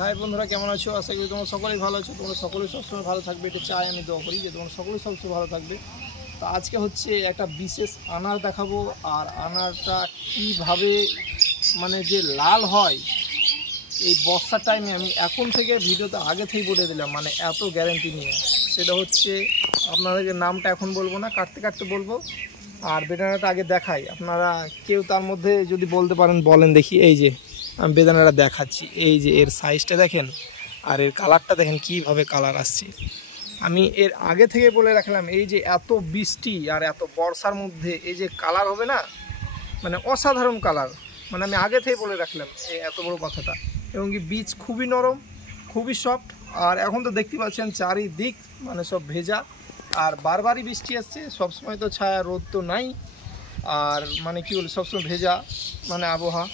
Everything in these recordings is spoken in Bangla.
হাই বন্ধুরা, কেমন আছো? আশা করি তোমরা সকলেই ভালো আছো। তোমরা সকলেই সবসময় ভালো থাকবে, এটা চাই, আমি দোয়া করি যে তোমরা সকলেই সবসময় ভালো থাকবে। তো আজকে হচ্ছে একটা বিশেষ আনার দেখাবো, আর আনারটা কীভাবে মানে যে লাল হয় এই বর্ষার টাইমে, আমি এখন থেকে ভিডিওতে আগে থেকেই বলে দিলাম, মানে এত গ্যারেন্টি নিয়ে। সেটা হচ্ছে আপনাদেরকে নামটা এখন বলবো না, কাটতে কাটতে বলবো। আর বেদানাটা আগে দেখাই, আপনারা কেউ তার মধ্যে যদি বলতে পারেন বলেন দেখি। এই যে আমি বেদানাটা দেখাচ্ছি, এই যে এর সাইজটা দেখেন আর এর কালারটা দেখেন কীভাবে কালার আসছে। আমি এর আগে থেকে বলে রাখলাম, এই যে এত বৃষ্টি আর এত বর্ষার মধ্যে এই যে কালার হবে না, মানে অসাধারণ কালার। মানে আমি আগে থেকে বলে রাখলাম এই এত বড় কথাটা। এবং কি বীজ খুবই নরম, খুবই সফট। আর এখন তো দেখতে পাচ্ছেন চারিদিক মানে সব ভেজা, আর বারবারই বৃষ্টি আসছে, সবসময় তো ছায়া রোদ তো নাই। আর মানে কী বলে, সবসময় ভেজা মানে আবহাওয়া,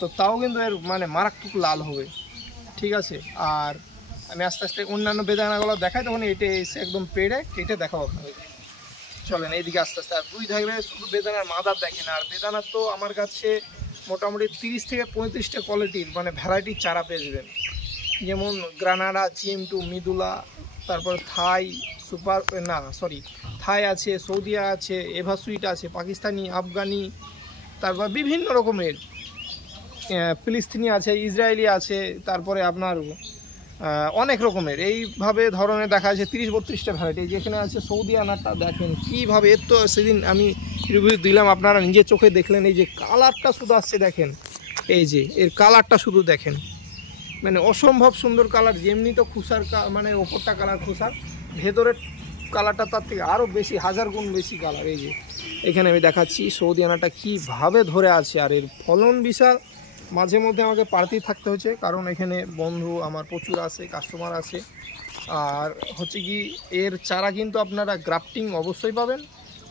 তো তাও কিন্তু এর মানে মারাত্মক লাল হবে, ঠিক আছে। আর আমি আস্তে আস্তে অন্যান্য বেদানাগুলো দেখাই, তখন এটা এসে একদম পেড়ে কেটে দেখাবো আপনাদের। চলেন এইদিকে আস্তে আস্তে। আর দুই ধারে শুধু বেদানার মাদার দেখেন। আর বেদানার তো আমার কাছে মোটামুটি 30 থেকে 35টা কোয়ালিটির মানে ভ্যারাইটির চারা পেয়ে যাবেন। যেমন গ্রানাডা, GM2, মৃদুলা, তারপর থাই সুপার, না সরি, থাই আছে, সৌদিয়া আছে, এভা সুইট আছে, পাকিস্তানি, আফগানি, তারপর বিভিন্ন রকমের ফিলিস্তিনি আছে, ইসরায়েলি আছে, তারপরে আপনার অনেক রকমের এইভাবে ধরনের দেখা যাচ্ছে 30-32টা ভ্যারাইটি। যেখানে আছে সৌদি আনারটা দেখেন কীভাবে, এর তো সেদিন আমি রিভিউ দিলাম, আপনারা নিজের চোখে দেখলেন। এই যে কালারটা শুধু আসছে দেখেন, এই যে এর কালারটা শুধু দেখেন, মানে অসম্ভব সুন্দর কালার। যেমনি তো খুসার মানে ওপরটা কালার খুসার, ভেতরের কালারটা তার থেকে আরও বেশি, 1000 গুণ বেশি কালার। এই যে এখানে আমি দেখাচ্ছি সৌদি আনারটা কীভাবে ধরে আছে, আর এর ফলন বিশাল। মাঝে মধ্যে আমাকে পাড়তেই থাকতে হচ্ছে, কারণ এখানে বন্ধু আমার প্রচুর আছে, কাস্টমার আছে। আর হচ্ছে কি, এর চারা কিন্তু আপনারা গ্রাফটিং অবশ্যই পাবেন,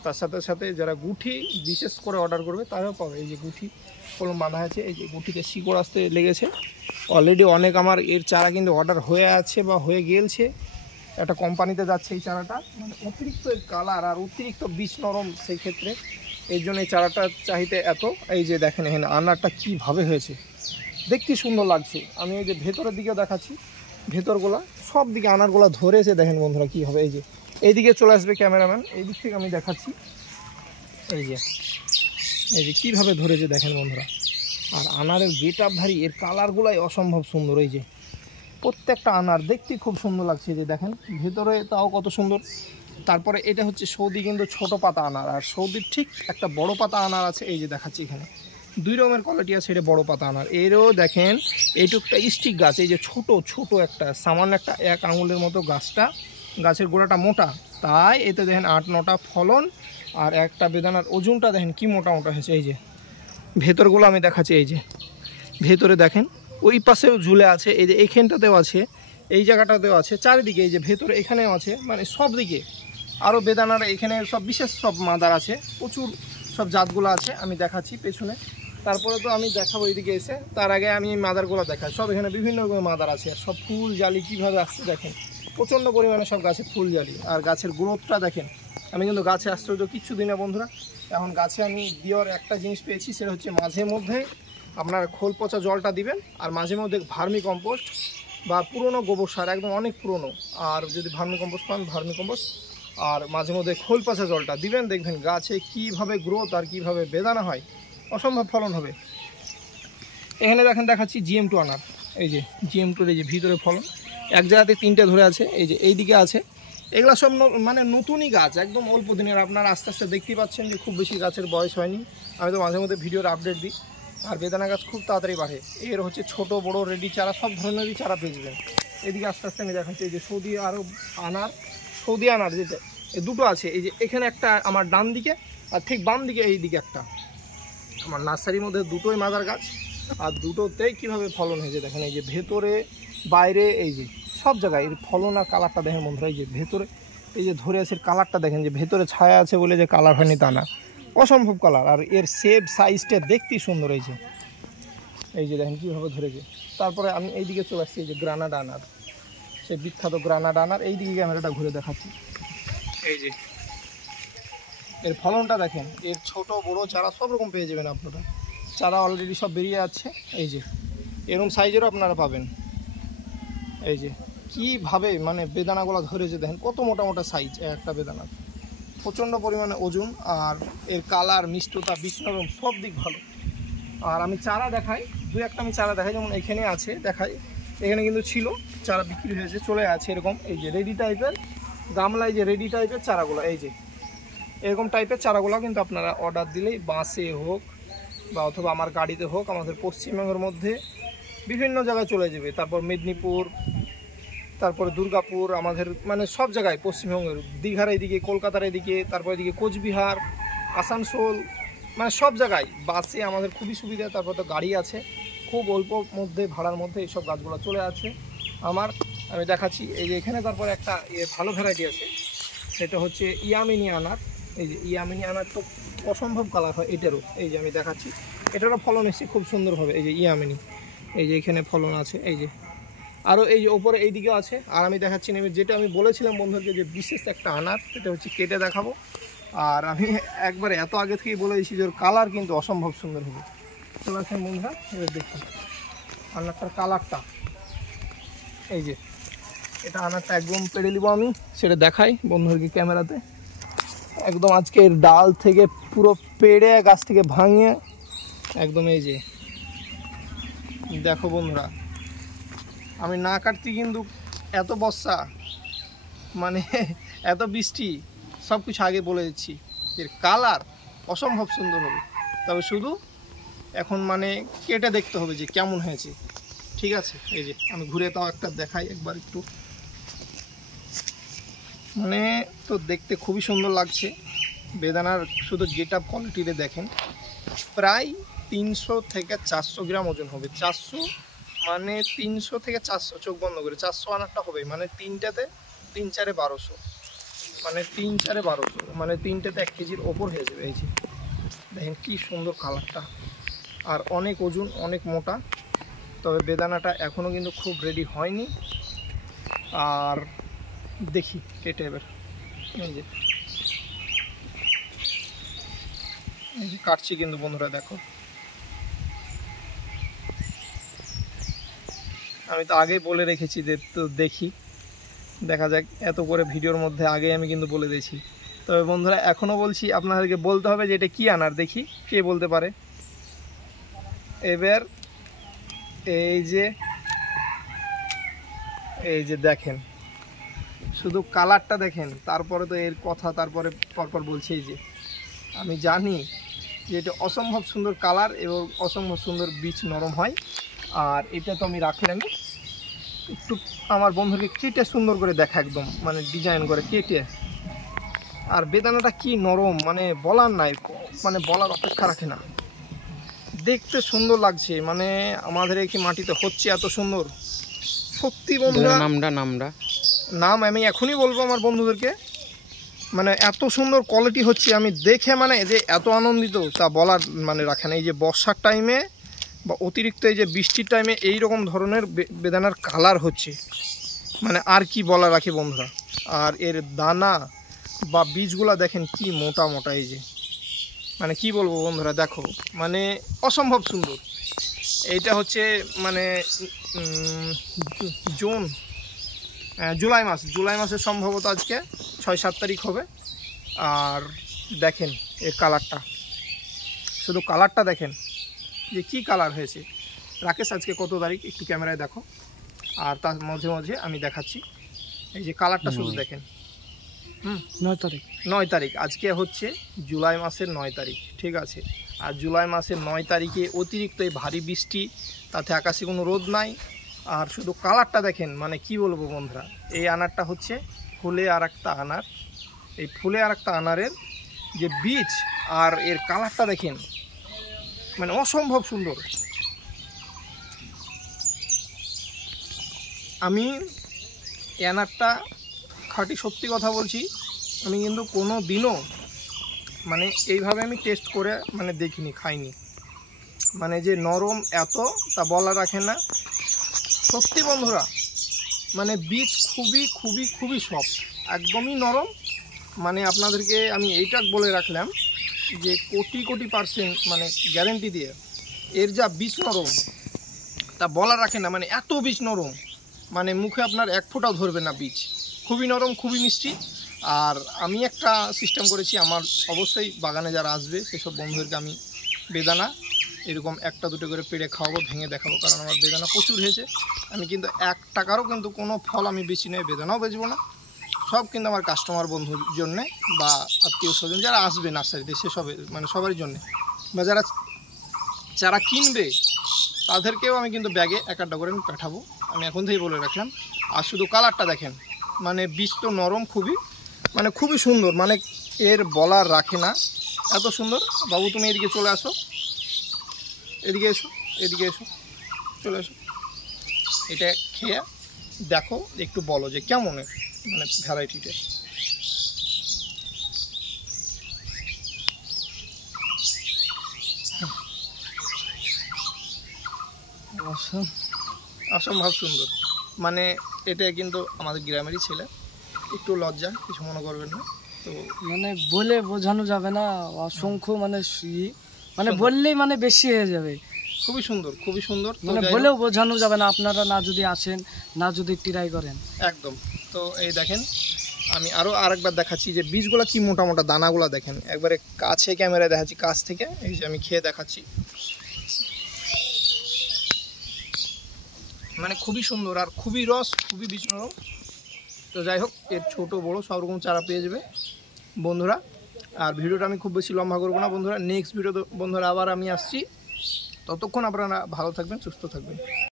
তার সাথে সাথে যারা গুঠি বিশেষ করে অর্ডার করবে তারাও পাবে। এই যে গুঠি কলম বাঁধা আছে, এই যে গুঠিতে শিকড় আসতে লেগেছে অলরেডি। অনেক আমার এর চারা কিন্তু অর্ডার হয়ে আছে বা হয়ে গেলছে, একটা কোম্পানিতে যাচ্ছে এই চারাটা। মানে অতিরিক্ত এর কালার আর অতিরিক্ত বীজ নরম, সেই ক্ষেত্রে এর জন্য এই চারাটার চাহিদা এত। এই যে দেখেন এখানে আনারটা কীভাবে হয়েছে, দেখতে সুন্দর লাগছে। আমি এই যে ভেতরের দিকে দেখাচ্ছি, ভেতরগুলা সব দিকে আনারগুলা ধরেছে দেখেন বন্ধুরা কীভাবে। এই যে এইদিকে চলে আসবে ক্যামেরাম্যান, এই দিক থেকে আমি দেখাচ্ছি। এই যে কীভাবে ধরেছে দেখেন বন্ধুরা। আর আনারের গেট আপ ভারী, এর কালারগুলাই অসম্ভব সুন্দর। এই যে প্রত্যেকটা আনার দেখতে খুব সুন্দর লাগছে, যে দেখেন ভেতরে তাও কত সুন্দর। তারপরে এটা হচ্ছে সৌদি কিন্তু ছোট পাতা আনার, আর সৌদির ঠিক একটা বড় পাতা আনার আছে। এই যে দেখাচ্ছি এখানে 2 রকমের কোয়ালিটি আছে। এটা বড় পাতা আনার, এরও দেখেন এইটুকটা স্টিক গাছ, এই যে ছোট ছোট একটা সামান্য একটা 1 আঙুলের মতো গাছটা, গাছের গোড়াটা মোটা, তাই এতে দেখেন 8-9টা ফলন। আর একটা বেদানার ওজনটা দেখেন কি মোটা মোটা হয়েছে। এই যে ভেতরগুলো আমি দেখাচ্ছি, এই যে ভেতরে দেখেন ওই পাশেও ঝুলে আছে, এই যে এইখানটাতেও আছে, এই জায়গাটাতেও আছে, চারিদিকে এই যে ভেতরে এখানেও আছে, মানে সব দিকে। আরও বেদানারা এখানে সব বিশেষ সব মাদার আছে, প্রচুর সব জাতগুলো আছে, আমি দেখাচ্ছি পেছনে। তারপরে তো আমি দেখাবো এইদিকে এসে, তার আগে আমি এই মাদারগুলো দেখাই। সব এখানে বিভিন্ন রকমের মাদার আছে, সব ফুল জালি কীভাবে আসছে দেখেন, প্রচণ্ড পরিমাণে সব গাছে ফুল জালি। আর গাছের গ্রোথটা দেখেন। আমি কিন্তু গাছে আশ্চর্য কিচ্ছু দিই না বন্ধুরা। এখন গাছে আমি দেওয়ার একটা জিনিস পেয়েছি, সেটা হচ্ছে মাঝে মধ্যে আপনার খোল পচা জলটা দিবেন, আর মাঝে মধ্যে ভার্মি কম্পোস্ট বা পুরনো গোবর সার, একদম অনেক পুরনো, আর যদি ভার্মি কম্পোস্ট পান ভার্মি কম্পোস্ট, আর মাঝে মধ্যে খোল পচা জলটা দিবেন, দেখবেন গাছে কীভাবে গ্রোথ আর কীভাবে বেদানা হয়, অসম্ভব ফলন হবে। এখানে দেখেন দেখাচ্ছি GM2 আনার, এই যে GM2 এই যে ভিতরে ফলন এক জায়গাতে 3টে ধরে আছে, এই যে এই দিকে আছে। এগুলো সব মানে নতুনই গাছ, একদম অল্প দিনের। আপনারা আস্তে আস্তে দেখতেই পাচ্ছেন যে খুব বেশি গাছের বয়স হয়নি। আমি তো মাঝে মধ্যে ভিডিওর আপডেট দিই। আর বেদানা গাছ খুব তাড়াতাড়ি বাড়ে। এর হচ্ছে ছোট বড় রেডি চারা, সব ধরনেরই চারা পেয়ে যাবেন। এদিকে আস্তে আস্তে আমি দেখাচ্ছি, এই যে সৌদি আরব আনার, সৌদি আনার যেটা, এই দুটো আছে। এই যে এখানে একটা আমার ডান দিকে, আর ঠিক বাম দিকে এই দিকে একটা। আমার নার্সারির মধ্যে দুটোই মাদার গাছ, আর দুটোতেই কীভাবে ফলন হয়েছে দেখেন। এই যে ভেতরে বাইরে, এই যে সব জায়গায় এর ফলন আর কালারটা দেখেন বন্ধুরা। এই যে ভেতরে এই যে ধরে আছে কালারটা দেখেন, যে ভেতরে ছায়া আছে বলে যে কালার হয়নি তা না, অসম্ভব কালার। আর এর শেপ সাইজটা দেখতেই সুন্দর হয়েছে। এই যে দেখেন কীভাবে ধরেছে। তারপরে আমি এইদিকে চলে আসছি, এই যে গ্রানাডা আনার, সেই বিখ্যাত গ্রানাডা আনার। এইদিকে ক্যামেরাটা ঘুরে দেখাচ্ছি, এই যে এর ফলনটা দেখেন। এর ছোট বড় চারা সব রকম পেয়ে যাবেন আপনারা, চারা অলরেডি সব বেরিয়ে যাচ্ছে। এই যে এরকম সাইজেরও আপনারা পাবেন। এই যে কীভাবে মানে বেদানাগুলো ধরেছে দেখেন, কত মোটা মোটা সাইজ একটা বেদানা, প্রচণ্ড পরিমাণে ওজন, আর এর কালার, মিষ্টতা, বীজ নরম, সব দিক ভালো। আর আমি চারা দেখাই, দু একটা আমি চারা দেখাই, যেমন এখানে আছে দেখাই, এখানে কিন্তু ছিল, চারা বিক্রি হয়েছে, চলে আছে এরকম। এই যে রেডি টাইপের গামলায়, যে রেডি টাইপের চারাগুলো, এই যে এরকম টাইপের চারাগুলো কিন্তু আপনারা অর্ডার দিলেই বাসে হোক বা অথবা আমার গাড়িতে হোক, আমাদের পশ্চিমবঙ্গের মধ্যে বিভিন্ন জায়গায় চলে যাবে। তারপর মেদিনীপুর, তারপরে দুর্গাপুর, আমাদের মানে সব জায়গায় পশ্চিমবঙ্গের, দীঘার এদিকে, কলকাতার এদিকে, তারপর এদিকে কোচবিহার, আসানসোল, মানে সব জায়গায় বাসে আমাদের খুবই সুবিধা। তারপর তো গাড়ি আছে, খুব অল্প মধ্যে ভাড়ার মধ্যে এইসব গাছগুলো চলে আছে আমার। আমি দেখাচ্ছি, এই যে এখানে তারপর একটা ভালো ভ্যারাইটি আছে, সেটা হচ্ছে ইয়ামিনী আনার। এই যে ইয়ামিনী আনার তো অসম্ভব কালার হয় এটারও, এই যে আমি দেখাচ্ছি, এটারও ফলন এসছে খুব সুন্দরভাবে। এই যে ইয়ামিনী, এই যে এখানে ফলন আছে, এই যে আরও এই যে ওপরে এই দিকেও আছে। আর আমি দেখাচ্ছি নেমে, যেটা আমি বলেছিলাম বন্ধুদেরকে যে বিশেষ একটা আনার, সেটা হচ্ছে কেটে দেখাবো। আর আমি একবারে এত আগে থেকেই বলে দিচ্ছি যে ওর কালার কিন্তু অসম্ভব সুন্দর হবে। চলে আসেন বন্ধুরা, এবার দেখুন আনারটার কালারটা। এই যে এটা আনারটা একদম পেড়ে নিব আমি, সেটা দেখাই বন্ধুদেরকে ক্যামেরাতে। একদম আজকে ডাল থেকে পুরো পেড়ে গাছ থেকে ভাঙিয়ে একদম, এই যে দেখো বন্ধুরা, আমি না কাটতে কিন্তু এত বর্ষা, মানে এত বৃষ্টি, সব কিছু আগে বলে দিচ্ছি, এর কালার অসম্ভব সুন্দর হবে। তবে শুধু এখন মানে কেটে দেখতে হবে যে কেমন হয়েছে, ঠিক আছে? এই যে আমি ঘুরে তাও একটা দেখাই একবার একটু, মানে তো দেখতে খুবই সুন্দর লাগছে বেদানার। শুধু গেট আপ কোয়ালিটিতে দেখেন, প্রায় 300 থেকে 400 গ্রাম ওজন হবে। 400 মানে 300 থেকে 400, চোখ বন্ধ করে 400 আনারটা হবে, মানে তিনটাতে 3 4 1200, মানে 3 4 1200, মানে তিনটাতে 1 কেজির ওপর হয়ে যাবে। এই যে দেখেন কি সুন্দর কালারটা, আর অনেক ওজন, অনেক মোটা। তবে বেদানাটা এখনও কিন্তু খুব রেডি হয়নি। আর দেখি কেটে এবার, এই যে কাটছি কিন্তু বন্ধুরা, দেখো আমি তো আগেই বলে রেখেছি যে তো দেখি, দেখা যাক, এত করে ভিডিওর মধ্যে আগে আমি কিন্তু বলে দিয়েছি। তবে বন্ধুরা এখনও বলছি, আপনাদেরকে বলতে হবে যে এটা কী আনার, দেখি কে বলতে পারে। এবার এই যে দেখেন, শুধু কালারটা দেখেন, তারপরে তো এর কথা তারপরে পরপর বলছি। এই যে আমি জানি যে এটা অসম্ভব সুন্দর কালার এবং অসম্ভব সুন্দর বীজ নরম হয়। আর এটা তো আমি রাখলাম, একটু আমার বন্ধুকে কেটে সুন্দর করে দেখা, একদম মানে ডিজাইন করে কেটে। আর বেদানাটা কি নরম, মানে বলার নাই, মানে বলার অপেক্ষা রাখে না, দেখতে সুন্দর লাগছে। মানে আমাদের এই মাটিতে হচ্ছে এত সুন্দর, সত্যি বন্ধুরা। নাম আমি এখনই বলবো আমার বন্ধুদেরকে, মানে এত সুন্দর কোয়ালিটি হচ্ছে, আমি দেখে মানে যে এত আনন্দিত তা বলার মানে রাখে না। এই যে বর্ষার টাইমে বা অতিরিক্ত এই যে বৃষ্টির টাইমে এই রকম ধরনের বেদানার কালার হচ্ছে, মানে আর কি বলা রাখে বন্ধুরা। আর এর দানা বা বীজগুলা দেখেন কি মোটা মোটা, এই যে মানে কি বলবো বন্ধুরা, দেখো মানে অসম্ভব সুন্দর। এইটা হচ্ছে মানে জুলাই মাসে সম্ভবত আজকে 6-7 তারিখ হবে। আর দেখেন এর কালারটা, শুধু কালারটা দেখেন যে কি কালার হয়েছে। রাকেশ আজকে কত তারিখ একটু ক্যামেরায় দেখো, আর তার মাঝে মাঝে আমি দেখাচ্ছি। এই যে কালারটা শুধু দেখেন। 9 তারিখ আজকে হচ্ছে জুলাই মাসের 9 তারিখ, ঠিক আছে? আর জুলাই মাসের 9 তারিখে অতিরিক্ত এই ভারী বৃষ্টি, তাতে আকাশে কোনো রোদ নাই, আর শুধু কালারটা দেখেন, মানে কি বলবো বন্ধুরা। এই আনারটা হচ্ছে ফুলে আর একটা আনার, এই ফুলে আর একটা আনারের যে বীজ আর এর কালারটা দেখেন, মানে অসম্ভব সুন্দর। আমি এই আনারটা খাঁটি সত্যি কথা বলছি, আমি কিন্তু কোনো দিনও মানে এইভাবে আমি টেস্ট করে মানে দেখিনি, খাইনি। মানে যে নরম এত তা বলা রাখে না, সত্যি বন্ধুরা। মানে বীজ খুবই খুবই খুবই সফট, একদমই নরম। মানে আপনাদেরকে আমি এইটা বলে রাখলাম যে কোটি % মানে গ্যারেন্টি দিয়ে, এর যা বীজ নরম তা বলা রাখে না, মানে এত বীজ নরম, মানে মুখে আপনার এক ফোঁটাও ধরবে না বীজ, খুবই নরম, খুবই মিষ্টি। আর আমি একটা সিস্টেম করেছি, আমার অবশ্যই বাগানে যারা আসবে সেসব বন্ধুদেরকে আমি বেদানা এরকম একটা দুটো করে পেড়ে খাওয়াবো, ভেঙে দেখাবো, কারণ আমার বেদানা প্রচুর হয়েছে। আমি কিন্তু 1 টাকারও কিন্তু কোনো ফল আমি বেশি নয়, বেদানাও বেচবো না, সব কিন্তু আমার কাস্টমার বন্ধুর জন্যে বা আত্মীয় স্বজন যারা আসবে নার্সারিতে সেসব মানে সবারই জন্যে, বা যারা কিনবে তাদেরকেও আমি কিন্তু ব্যাগে 1-1 করে আমি পাঠাবো, আমি এখন থেকেই বলে রাখলাম। আর শুধু কালারটা দেখেন, মানে বীজ তো নরম, খুবই সুন্দর, মানে এর বলার রাখে না, এত সুন্দর। বাবু তুমি এদিকে চলে আসো, এদিকে এসো, চলে আসো, এটা খেয়ে দেখো, একটু বলো যে কেমন মানে ভ্যারাইটিটা। অসম্ভব সুন্দর, মানে এটা কিন্তু আমাদের গ্রামেরই ছেলে, একটু লজ্জা, কিছু মনে করবেন না। তো মানে বলে বোঝানো যাবে না, অসংখ্য মানে মানে বললেই মানে বেশি হয়ে যাবে। খুবই সুন্দর, মানে বলেও বোঝানো যাবে না, আপনারা না যদি আসেন, না যদি ট্রাই করেন। একদম। তো এই দেখেন, আমি আরেকবার দেখাচ্ছি যে বীজগুলো কি মোটা মোটা, দানাগুলো দেখেন, একবারে কাছে ক্যামেরায় দেখাচ্ছি, কাছ থেকে এই যে আমি খেয়ে দেখাচ্ছি, মানে খুবই সুন্দর আর খুবই রস, খুবই বীজ নরম। তো যাই হোক, এর ছোট বড় সব রকম চারা পেয়ে যাবে বন্ধুরা। আর ভিডিওটা আমি খুব বেশি লম্বা করবো না বন্ধুরা, নেক্সট ভিডিও বন্ধুরা আবার আমি আসছি, ততক্ষণ আপনারা ভালো থাকবেন, সুস্থ থাকবেন।